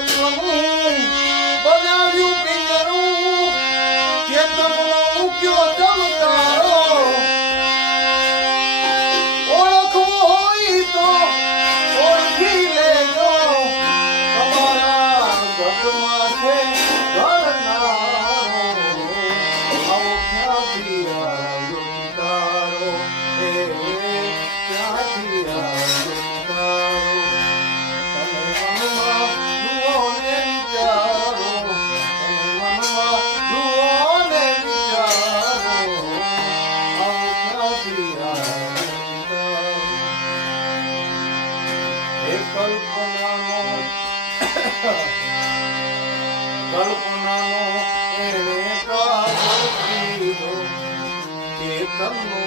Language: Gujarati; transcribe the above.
બચવાનું બનાવ્યું પિંજરું ચેતનનો મૂક્યો ચમકારો ઓળખવું હોય તો ઓળખી લેજો તમારા ઘરમાં છે ઘરનારો આવો ક્યાંથી આવ્યો તારો ક્યાંથી આવ્યો તારો કલ્પનાનો એને પ્રાપ્ત કીધો ચેતનનો